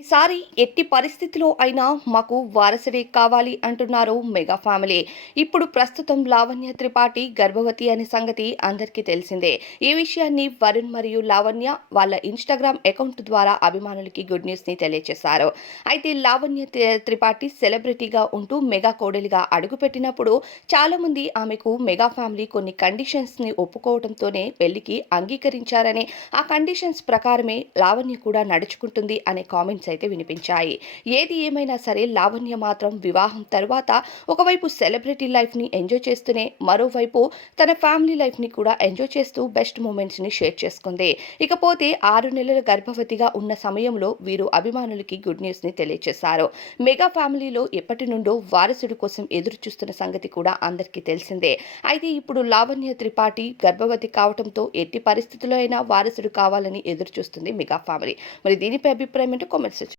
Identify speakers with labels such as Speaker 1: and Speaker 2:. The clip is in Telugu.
Speaker 1: ఈసారి ఎట్టి పరిస్థితిలో అయినా మాకు వారసుడే కావాలి అంటున్నారు మెగా ఫ్యామిలీ. ఇప్పుడు ప్రస్తుతం లావణ్య త్రిపాఠి గర్భవతి అనే సంగతి అందరికీ తెలిసిందే. ఈ విషయాన్ని వరుణ్ మరియు లావణ్య వాళ్ళ ఇన్స్టాగ్రామ్ అకౌంట్ ద్వారా అభిమానులకి గుడ్ న్యూస్ని తెలియజేశారు. అయితే లావణ్య త్రిపాఠి సెలబ్రిటీగా ఉంటూ మెగా కోడలిగా అడుగుపెట్టినప్పుడు చాలా మంది ఆమెకు మెగా ఫ్యామిలీ కొన్ని కండిషన్స్ని ఒప్పుకోవడంతోనే పెళ్ళికి అంగీకరించారని ఆ కండిషన్స్ ప్రకారమే లావణ్య కూడా నడుచుకుంటుంది అనే కామెంట్స్ అయితే వినిపించాయి. ఏది ఏమైనా సరే లావణ్య మాత్రం వివాహం తర్వాత ఒకవైపు సెలబ్రిటీ లైఫ్ని ఎంజాయ్ చేస్తూనే మరోవైపు తన ఫ్యామిలీ లైఫ్ని కూడా ఎంజాయ్ చేస్తూ బెస్ట్ మూమెంట్స్ని షేర్ చేసుకుంది. ఇకపోతే ఆరు నెలల గర్భవతిగా ఉన్న సమయంలో వీరు అభిమానులకి గుడ్ న్యూస్ని తెలియజేశారు మెగా ఫ్యామిలీలో ఎప్పటి నుండో వారసుడి కోసం ఎదురు చూస్తున్న సంగతి కూడా అందరికీ తెలిసిందే. అయితే ఇప్పుడు లావణ్య త్రిపాఠి గర్భవతి కావడంతో ఎట్టి పరిస్థితుల్లో అయినా వారసుడు కావాలని ఎదురు చూస్తుంది మెగా ఫ్యామిలీ. మరి దీనిపై అభిప్రాయం ఏంటో కామెంట్